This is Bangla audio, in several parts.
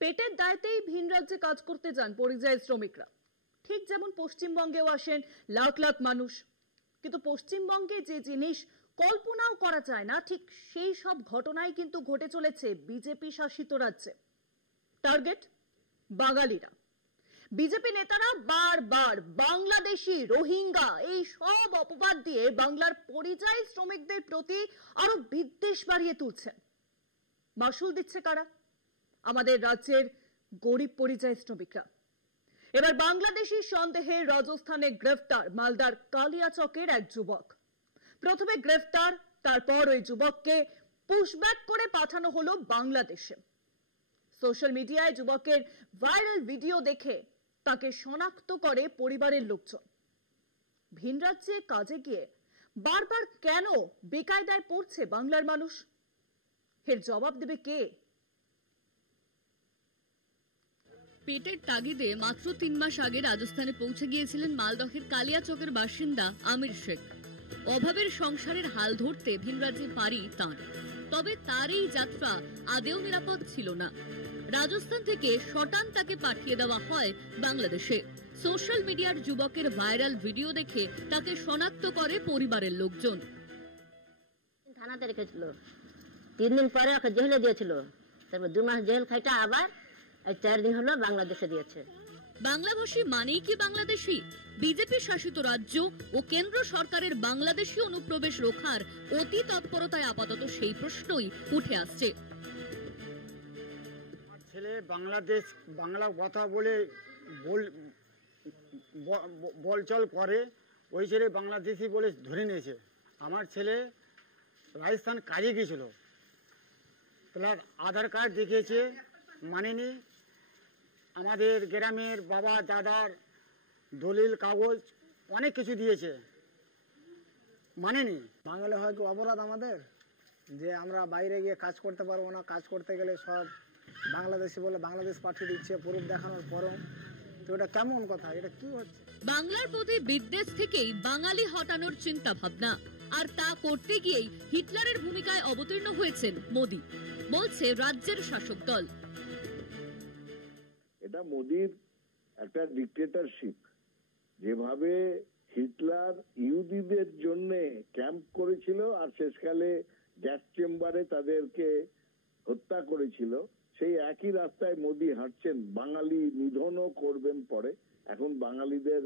পেটের দায়তেই ভিন রাজ্যে কাজ করতে যান পরিযায়ী শ্রমিকরা। ঠিক যেমন পশ্চিমবঙ্গেও আসেন লাখ লাখ মানুষ, কিন্তু পশ্চিমবঙ্গে যে জিনিস কল্পনাও করা যায় না, ঠিক সেই সব ঘটনাই কিন্তু ঘটে চলেছে বিজেপি শাসিত রাজ্যে। টার্গেট বাঙালিরা। বিজেপি নেতারা বারবার বাংলাদেশি, রোহিঙ্গা এই সব অপবাদ দিয়ে বাংলার পরিযায়ী শ্রমিকদের প্রতি আরো বিদ্বেষ বাড়িয়ে তুলছেন। মাসুল দিচ্ছে কারা? আমাদের রাজ্যের গরিব পরিযায়ী শ্রমিকরা। এবার বাংলাদেশি সন্দেহে রাজস্থানে গ্রেফতার মালদার কালিয়াচকের এক যুবক। প্রথমে গ্রেফতার, তারপর ওই যুবককে পুশব্যাক করে পাঠানো হলো বাংলাদেশে। সোশ্যাল মিডিয়ায় যুবকের ভাইরাল ভিডিও দেখে তাকে শনাক্ত করে পরিবারের লোকজন। ভিন রাজ্যে কাজে গিয়ে বারবার কেন বেকায়দায় পড়ছে বাংলার মানুষ? এর জবাব দেবে কে? পেটের তাগিদে মাত্র 3 মাস আগে রাজস্থানে পৌঁছে গিয়েছিলেন মালদহের কালিয়াচকের বাসিন্দা আমির শেখ। অভাবের সংসারের হাল ধরতে ভিন রাজ্যে পাড়ি তাঁর। তবে তার এই যাত্রা আদেও নিরাপদ ছিল না। রাজস্থান থেকে শটান তাকে পাঠিয়ে দেওয়া হয় বাংলাদেশে। সোশ্যাল মিডিয়ার যুবকের ভাইরাল ভিডিও দেখে তাকে শনাক্ত করে পরিবারের লোকজন। থানাতে রেখেছিল, 3 দিন পরে ওকে জেলে দিয়েছিল, তারপর 2 মাস জেল খাইটা আবার 4 দিন হলো বাংলাদেশে দিয়েছে। বাংলাভাষী মানেই কি বাংলাদেশি? বিজেপি শাসিত রাজ্য ও কেন্দ্র সরকারের বাংলাদেশি অনুপ্রবেশ রোখার অতি তৎপরতায় আপাতত সেই প্রশ্নই উঠে আসছে। ছেলে বাংলাদেশ বাংলা কথা বলে বলচল করে, ওই ছেলে বাংলাদেশি বলে ধরে নিয়েছে। আমার ছেলে রাজস্থান কাজে গিয়েছিল, প্লাস আধার কার্ড দেখিয়েছে, মানেনি। আমাদের গ্রামের বাবা দাদার দলিল কাগজ অনেক কিছু দিয়েছে, মানেনি। বাঙালি হয় কি অপরাধ আমাদের যে আমরা বাইরে গিয়ে কাজ করতে পারবো না? কাজ করতে গেলে সব বাংলাদেশি বলে বাংলাদেশ পাঠিয়ে দিচ্ছে প্রুফ দেখানোর পরও। তো এটা কেমন কথা? এটা কি হচ্ছে? বাংলার প্রতি বিদ্বেষ থেকেই বাঙালি হটানোর চিন্তা ভাবনা, আর তা করতে গিয়েই হিটলারের ভূমিকায় অবতীর্ণ হয়েছেন মোদি, বলছে রাজ্যের শাসক দল। এটা মোদির একটা ডিক্টেটরশিপ। যেভাবে হিটলার ইহুদিদের জন্য ক্যাম্প করেছিল আর শেষকালে গ্যাস চেম্বারে তাদেরকে হত্যা করেছিল, সেই একই রাস্তায় মোদি হাঁটছেন। বাঙালি নিধনও করবেন পরে। এখন বাঙালিদের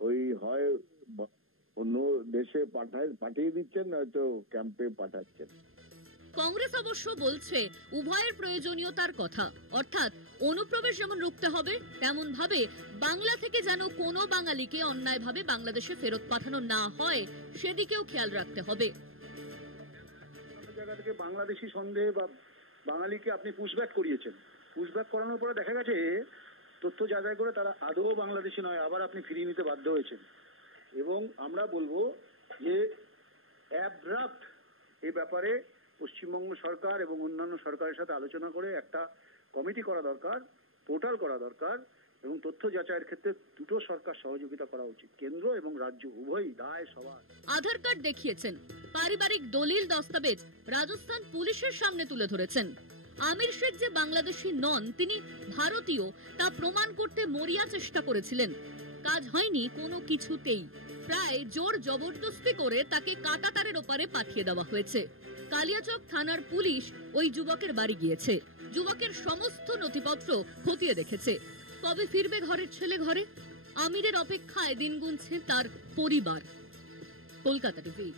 ওই হয় অন্য দেশে পাঠিয়ে দিচ্ছেন, নয়তো ক্যাম্পে পাঠাচ্ছেন। কংগ্রেস অবশ্য বলছে উভয়ের প্রয়োজনীয়তার কথা, অর্থাৎ অনুপ্রবেশ যেমন রুখতে হবে, তেমন ভাবে বাংলা থেকে যেন কোনো বাঙালিকে অন্যায়ভাবে বাংলাদেশে ফেরত পাঠানো না হয় সেদিকেও খেয়াল রাখতে হবে। জায়গা থেকে বাংলাদেশি সন্দেহ বা বাঙালিকে আপনি পুশব্যাক করিয়েছেন। পুশব্যাক করানোর পরে দেখা গেছে তথ্য যাচাই করে তারা আদৌ বাংলাদেশি নয়, আবার আপনি ফিরিয়ে নিতে বাধ্য হয়েছেন। এবং আমরা বলবো যে অ্যাব্রাপ্ট এই ব্যাপারে পশ্চিমবঙ্গ সরকার এবং অন্যান্য সরকারের সাথে আলোচনা করে একটা কমিটি করা দরকার, পোর্টাল করা দরকার, এবং তথ্য যাচাইয়ের ক্ষেত্রে দুটো সরকার সহযোগিতা করা উচিত। কেন্দ্র এবং রাজ্য উভয়ই দায় সবার। আধার কার্ড দেখিয়েছেন, পারিবারিক দলিল দস্তাবেজ রাজস্থান পুলিশের সামনে তুলে ধরেছেন। আমির শেখ যে বাংলাদেশী নন, তিনি ভারতীয়, তা প্রমাণ করতে মরিয়া চেষ্টা করেছিলেন। কাজ হয়নি কোনো কিছুতেই। প্রায় জোর জবরদস্তি করে তাকে কাঁটাতারের ওপারে পাঠিয়ে দেওয়া হয়েছে। কালিয়াচক থানার পুলিশ ওই যুবকের বাড়ি গিয়েছে, যুবকের সমস্ত নথিপত্র খতিয়ে দেখেছে। কবে ফিরবে ঘরের ছেলে ঘরে? আমিরের অপেক্ষায় দিন গুনছে তার পরিবার। কলকাতা টিভি।